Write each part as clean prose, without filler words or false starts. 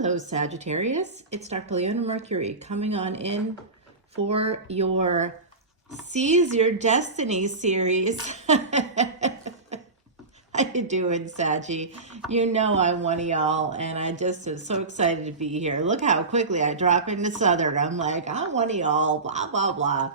Hello, Sagittarius. It's Dr. Leona Mercury coming on in for your Seize Your Destiny series. How you doing, Saggy? You know I'm one of y'all, and I just am so excited to be here. Look how quickly I drop into Southern. I'm like, I'm one of y'all, blah, blah, blah.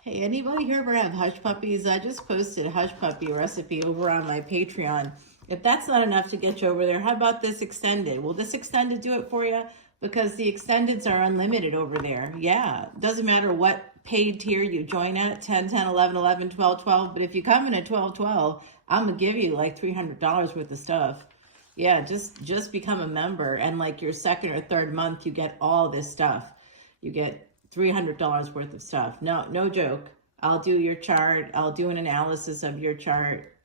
Hey, anybody here ever have hush puppies? I just posted a hush puppy recipe over on my Patreon. If that's not enough to get you over there, how about this extended? Will this extended do it for you? Because the extendeds are unlimited over there. Yeah, doesn't matter what paid tier you join at, 10, 10, 11, 11, 12, 12. But if you come in at 12, 12, I'm going to give you like $300 worth of stuff. Yeah, just become a member. And like your second or third month, you get all this stuff. You get $300 worth of stuff. No joke. I'll do your chart. I'll do an analysis of your chart.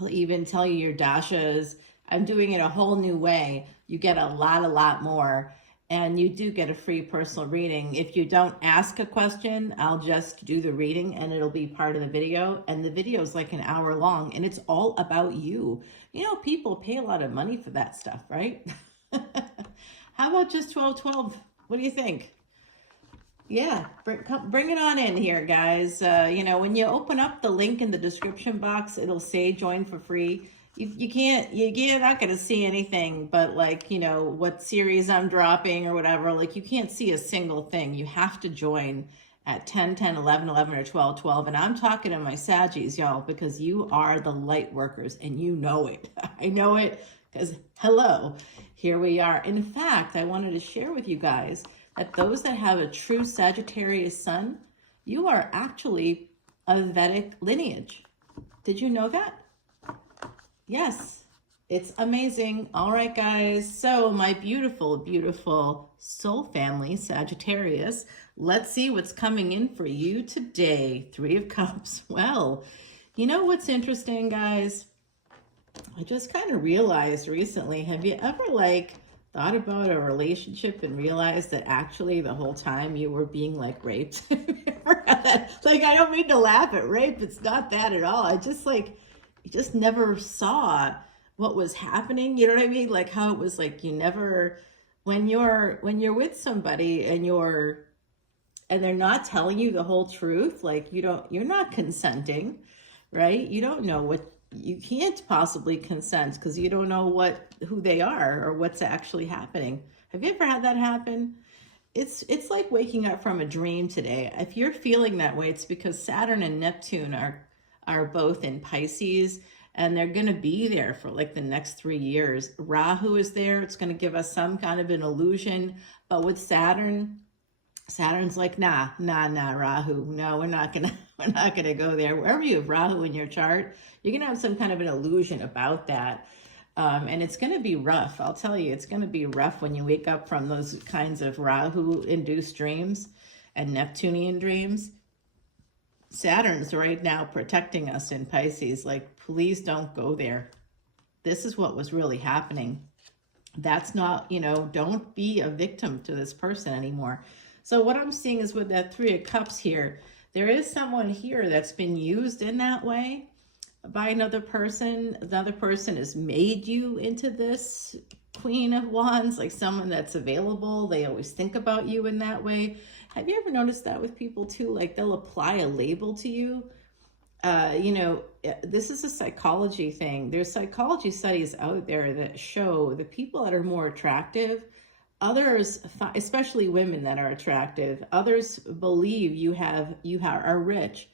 I'll even tell you your dashas. I'm doing it a whole new way. You get a lot more. And you do get a free personal reading. If you don't ask a question, I'll just do the reading and it'll be part of the video. And the video is like an hour long and it's all about you. You know, people pay a lot of money for that stuff, right? How about just 1212? What do you think? Yeah, bring it on in here, guys. You know, when you open up the link in the description box, it'll say join for free. You're not going to see anything but like, you know, what series I'm dropping or whatever. Like you can't see a single thing. You have to join at 10, 10, 11, 11 or 12, 12. And I'm talking to my Saggies, y'all, because you are the light workers and you know it. I know it because hello, here we are. In fact, I wanted to share with you guys that those that have a true Sagittarius sun, you are actually a Vedic lineage. Did you know that? Yes, it's amazing. All right, guys. So my beautiful, beautiful soul family, Sagittarius, let's see what's coming in for you today. Three of Cups. Well, you know what's interesting, guys? I just kind of realized recently, have you ever thought about a relationship and realized that actually the whole time you were being like raped? Like, I don't mean to laugh at rape. It's not that at all. I just you just never saw what was happening. You know what I mean? Like how it was like, you never, when you're with somebody and they're not telling you the whole truth, like you're not consenting, right? You don't know what, you can't possibly consent because you don't know who they are or what's actually happening. Have you ever had that happen? It's like waking up from a dream today. If you're feeling that way, it's because Saturn and Neptune are both in Pisces and they're going to be there for like the next 3 years. Rahu is there. It's going to give us some kind of an illusion. But with Saturn's like, nah, Rahu. No, we're not gonna go there. Wherever you have Rahu in your chart, you're gonna have some kind of an illusion about that. And it's gonna be rough. I'll tell you, it's gonna be rough when you wake up from those kinds of Rahu-induced dreams and Neptunian dreams. Saturn's right now protecting us in Pisces. Like, please don't go there. This is what was really happening. That's not, you know, don't be a victim to this person anymore. So what I'm seeing is with that Three of Cups here, there is someone here that's been used in that way by another person. Another person has made you into this Queen of Wands, like someone that's available. They always think about you in that way. Have you ever noticed that with people too? Like they'll apply a label to you. You know, this is a psychology thing. There's psychology studies out there that show the people that are more attractive, others, especially women that are attractive, others believe you are rich.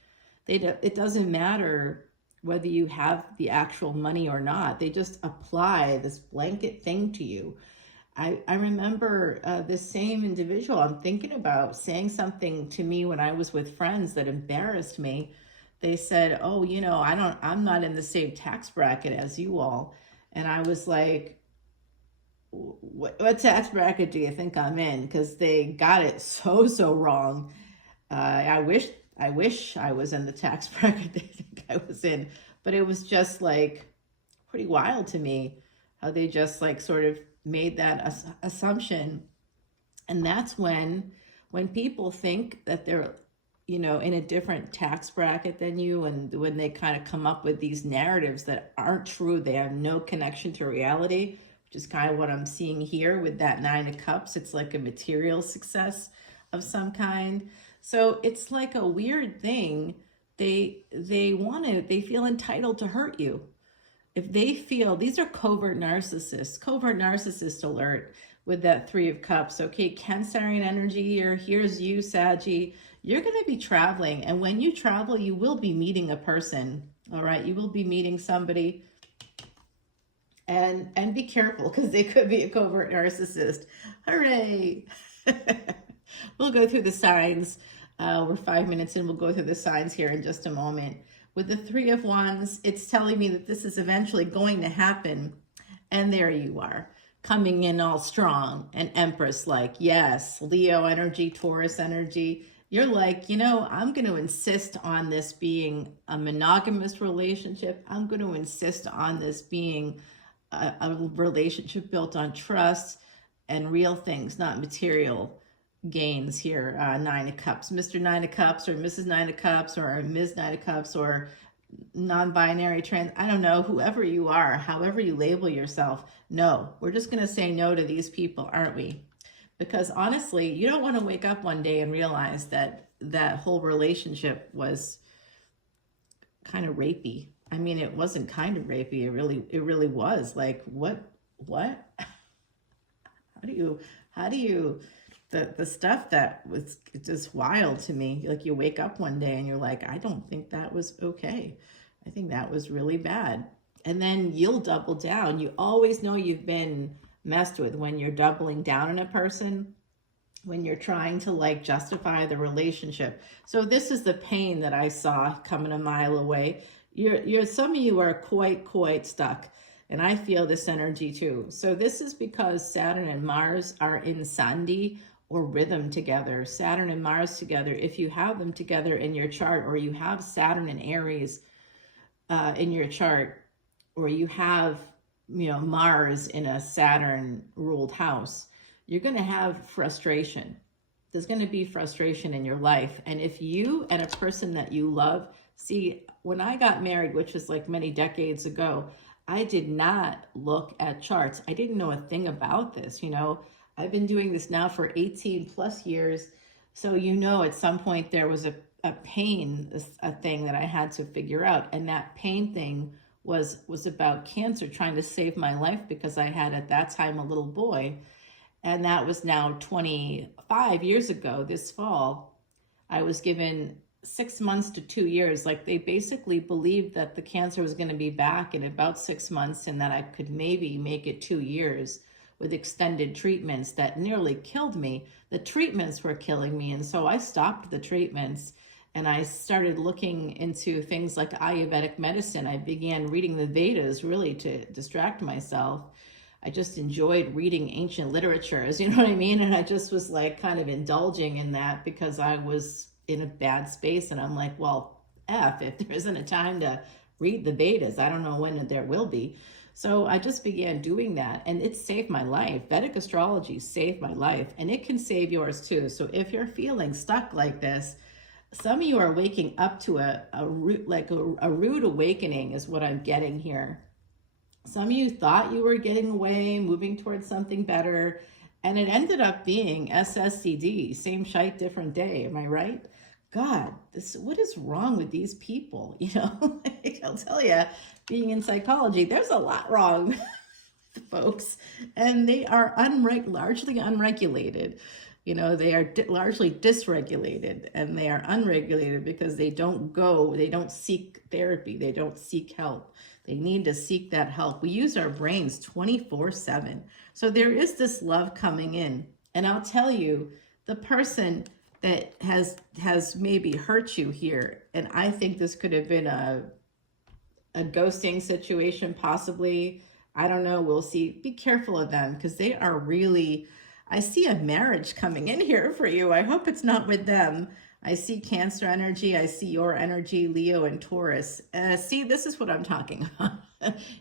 It doesn't matter whether you have the actual money or not. They just apply this blanket thing to you. I remember this same individual, I'm thinking about saying something to me when I was with friends that embarrassed me. They said, oh, you know, I'm not in the same tax bracket as you all. And I was like, what tax bracket do you think I'm in? Because they got it so wrong. I wish I was in the tax bracket they think I was in, but it was just like pretty wild to me how they just like sort of made that assumption. And that's when people think that they're, you know, in a different tax bracket than you, and when they kind of come up with these narratives that aren't true, they have no connection to reality. which is kind of what I'm seeing here with that Nine of Cups. It's like a material success of some kind. So it's like a weird thing. They feel entitled to hurt you. If they feel, these are covert narcissist alert with that Three of Cups. Okay, Cancerian energy here. Here's you, Saggy. You're going to be traveling. And when you travel, you will be meeting a person. All right, you will be meeting somebody. And be careful, because they could be a covert narcissist. Hooray! We'll go through the signs. We're 5 minutes in. We'll go through the signs here in just a moment. With the Three of Wands, it's telling me that this is eventually going to happen. And there you are, coming in all strong and Empress-like. Yes, Leo energy, Taurus energy. You're like, you know, I'm going to insist on this being a monogamous relationship. I'm going to insist on this being a relationship built on trust and real things, not material gains here. Nine of Cups, Mr. Nine of Cups, or Mrs. Nine of Cups, or Ms. Nine of Cups, or non-binary, trans, I don't know, whoever you are, however you label yourself. No, we're just going to say no to these people, aren't we? Because honestly, you don't want to wake up one day and realize that that whole relationship was kind of rapey. I mean, it wasn't kind of rapey. It really was. Like, what? How do you, the stuff that was just wild to me. Like, you wake up one day and you're like, I don't think that was okay. I think that was really bad. And then you'll double down. You always know you've been messed with when you're doubling down on a person, when you're trying to like justify the relationship. So this is the pain that I saw coming a mile away. Some of you are quite stuck, and I feel this energy too. So this is because Saturn and Mars are in Sandhi or rhythm together. Saturn and Mars together, if you have them together in your chart, or you have Saturn and Aries in your chart, or you have, you know, Mars in a Saturn ruled house, you're going to have frustration. There's going to be frustration in your life. And if you and a person that you love, see, when I got married, which was like many decades ago, I did not look at charts. I didn't know a thing about this. You know, I've been doing this now for 18 plus years. So, you know, at some point there was a pain, a thing that I had to figure out. And that pain thing was about cancer, trying to save my life, because I had at that time a little boy. And that was now 25 years ago. This fall, I was given 6 months to 2 years. Like, they basically believed that the cancer was going to be back in about 6 months, and that I could maybe make it 2 years with extended treatments that nearly killed me. The treatments were killing me. And so I stopped the treatments, and I started looking into things like Ayurvedic medicine. I began reading the Vedas, really to distract myself. I just enjoyed reading ancient literatures, you know what I mean? And I just was like kind of indulging in that because I was in a bad space. And I'm like, well, if there isn't a time to read the Vedas, I don't know when there will be. So I just began doing that, and it saved my life. Vedic astrology saved my life, and it can save yours too. So if you're feeling stuck like this, some of you are waking up to a rude awakening is what I'm getting here. Some of you thought you were getting away, moving towards something better, and it ended up being SSCD, same shite, different day. Am I right? God, what is wrong with these people? You know, I'll tell you, being in psychology, there's a lot wrong with folks, and they are largely unregulated. You know, they are largely dysregulated, and they are unregulated because they don't seek therapy, they don't seek help. They need to seek that help. We use our brains 24/7. So there is this love coming in. And I'll tell you, the person that has maybe hurt you here, and I think this could have been a ghosting situation, possibly. I don't know. We'll see. Be careful of them, because they are really, I see a marriage coming in here for you. I hope it's not with them. I see Cancer energy. I see your energy, Leo and Taurus. See, this is what I'm talking about.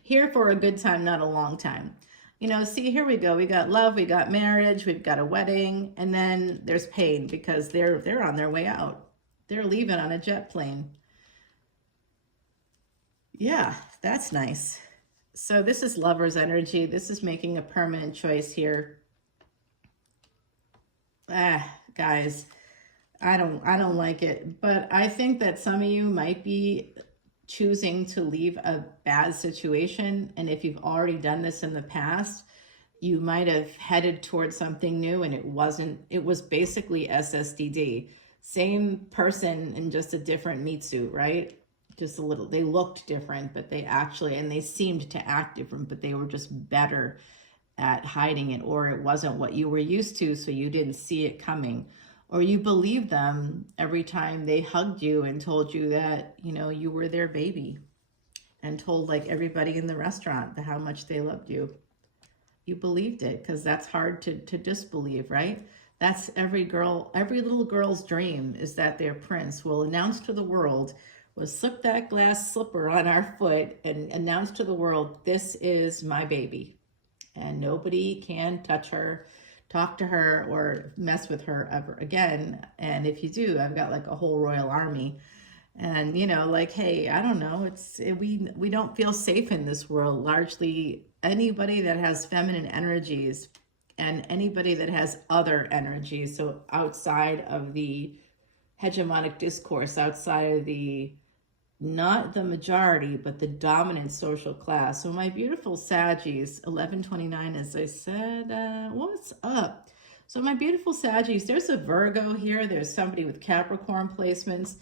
Here for a good time, not a long time. You know, see, here we go. We got love, we got marriage, we've got a wedding, and then there's pain because they're on their way out. They're leaving on a jet plane. Yeah, that's nice. So this is Lover's energy. This is making a permanent choice here. Guys, I don't like it, but I think that some of you might be choosing to leave a bad situation. And if you've already done this in the past, you might have headed towards something new, and it was basically SSDD. Same person in just a different meat suit, right? Just a little, they looked different, but and they seemed to act different, but they were just better at hiding it, or it wasn't what you were used to, so you didn't see it coming. Or you believed them every time they hugged you and told you that, you know, you were their baby, and told like everybody in the restaurant how much they loved you. You believed it, because that's hard to disbelieve, right? That's every little girl's dream, is that their prince will announce to the world, will slip that glass slipper on our foot and announce to the world, this is my baby. And nobody can touch her, talk to her, or mess with her ever again. And if you do, I've got like a whole royal army. And, you know, like, hey, I don't know, we don't feel safe in this world. Largely anybody that has feminine energies and anybody that has other energies, so outside of the hegemonic discourse, outside of the, not the majority, but the dominant social class. So my beautiful Saggies, 1129, as I said, what's up? So my beautiful Saggies, there's a Virgo here. There's somebody with Capricorn placements,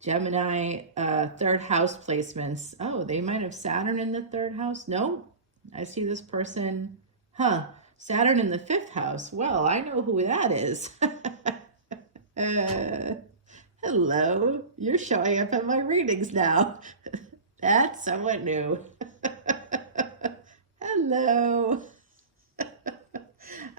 Gemini, third house placements. Oh, they might have Saturn in the third house. No, I see this person. Saturn in the fifth house. Well, I know who that is. Hello, you're showing up at my readings now. That's somewhat new. Hello.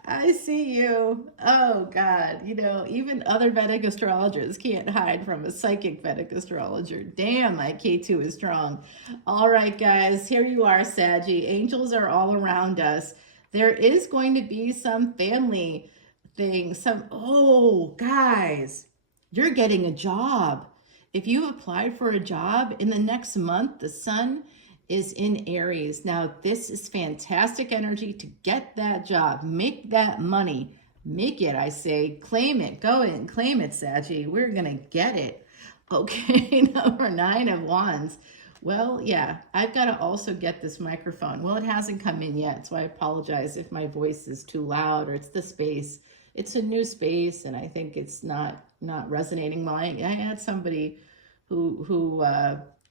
I see you. Oh God, you know, even other Vedic astrologers can't hide from a psychic Vedic astrologer. Damn, my K2 is strong. All right, guys, here you are, Saggy. Angels are all around us. There is going to be some family thing, oh, guys, you're getting a job. If you applied for a job in the next month, the sun is in Aries. Now, this is fantastic energy to get that job, make that money, make it, I say, claim it, go in and claim it, Saggy. We're going to get it. Okay, number 9 of Wands. Well, yeah, I've got to also get this microphone. Well, it hasn't come in yet, so I apologize if my voice is too loud, or it's the space. It's a new space, and I think it's not resonating well. I had somebody who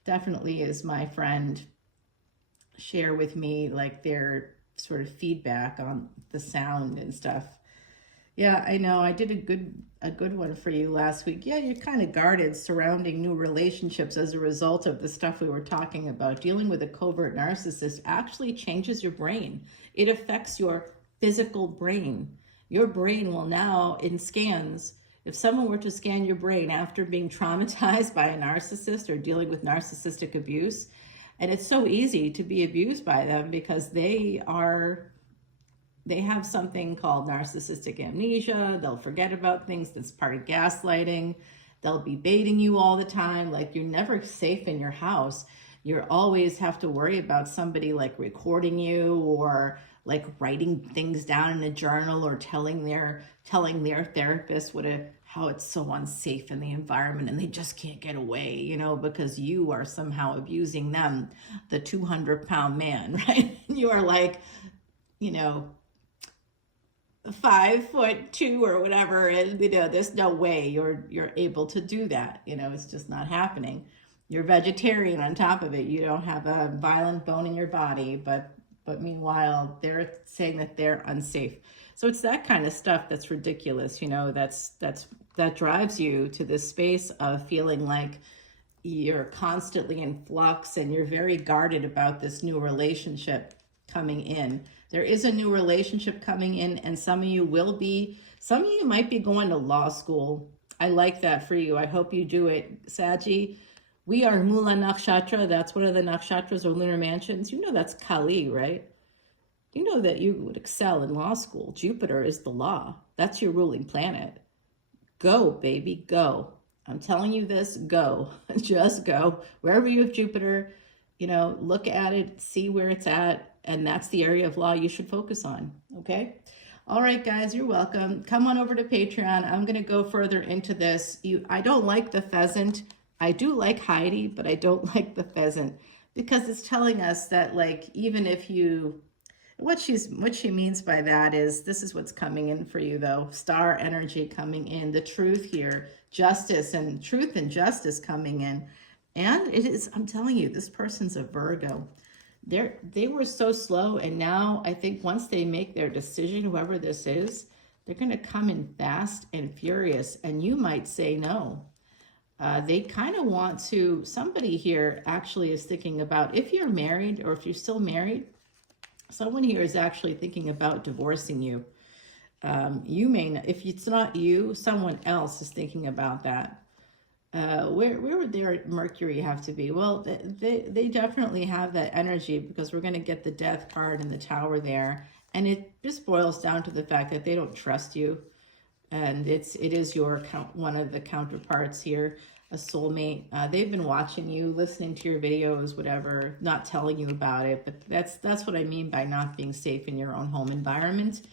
definitely is my friend share with me like their sort of feedback on the sound and stuff. Yeah, I know. I did a good one for you last week. Yeah, you're kind of guarded surrounding new relationships as a result of the stuff we were talking about. Dealing with a covert narcissist actually changes your brain. It affects your physical brain. Your brain will now, in scans, if someone were to scan your brain after being traumatized by a narcissist or dealing with narcissistic abuse, and it's so easy to be abused by them because they have something called narcissistic amnesia. They'll forget about things. That's part of gaslighting. They'll be baiting you all the time. Like, you're never safe in your house. You always have to worry about somebody like recording you, or like writing things down in a journal, or telling their therapist how it's so unsafe in the environment, and they just can't get away, you know, because you are somehow abusing them, the 200-pound man, right? You are like, you know, 5'2" or whatever, and you know, there's no way you're able to do that. You know, it's just not happening. You're vegetarian on top of it. You don't have a violent bone in your body, but meanwhile, they're saying that they're unsafe. So it's that kind of stuff that's ridiculous, you know, that drives you to this space of feeling like you're constantly in flux, and you're very guarded about this new relationship coming in. There is a new relationship coming in, and some of you might be going to law school. I like that for you. I hope you do it, Saggy. We are Mula Nakshatra. That's one of the nakshatras or lunar mansions. You know that's Kali, right? You know that you would excel in law school. Jupiter is the law. That's your ruling planet. Go, baby, go. I'm telling you this, go. Just go. Wherever you have Jupiter, You know, look at it, see where it's at, and that's the area of law you should focus on, okay? All right, guys, you're welcome. Come on over to Patreon. I'm going to go further into this. I don't like the pheasant. I do like Heidi, but I don't like the pheasant because it's telling us that, like, even if you, what she means by that is, this is what's coming in for you, though. Star energy coming in, the truth here, justice and truth and justice coming in. And it is, I'm telling you, this person's a Virgo. They were so slow, and now I think once they make their decision, whoever this is, they're going to come in fast and furious, and you might say no. They kind of want to, somebody here actually is thinking about, if you're married or if you're still married, someone here is actually thinking about divorcing you. You may not, if it's not you, someone else is thinking about that. Where would their Mercury have to be? Well, they definitely have that energy, because we're going to get the Death card and the Tower there. And it just boils down to the fact that they don't trust you. And it is your one of the counterparts here, a soulmate. They've been watching you, listening to your videos, whatever, not telling you about it. But that's what I mean by not being safe in your own home environment.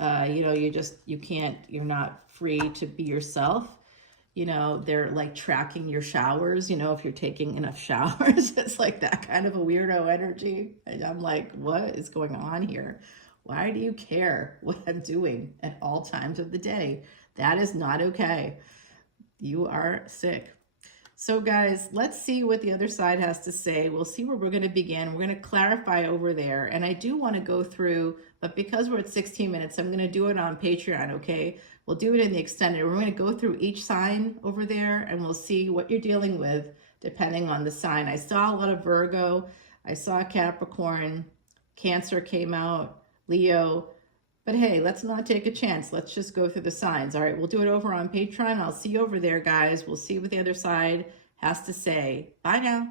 You know, you're not free to be yourself. You know, they're like tracking your showers, you know, if you're taking enough showers. It's like that kind of a weirdo energy. And I'm like, what is going on here? Why do you care what I'm doing at all times of the day? That is not okay. You are sick. So guys, let's see what the other side has to say. We'll see where we're going to begin. We're going to clarify over there. And I do want to go through, but because we're at 16 minutes, I'm going to do it on Patreon, okay? We'll do it in the extended. We're going to go through each sign over there, and we'll see what you're dealing with depending on the sign. I saw a lot of Virgo. I saw Capricorn. Cancer came out. Leo. But hey, let's not take a chance. Let's just go through the signs. All right, we'll do it over on Patreon. I'll see you over there, guys. We'll see what the other side has to say. Bye now.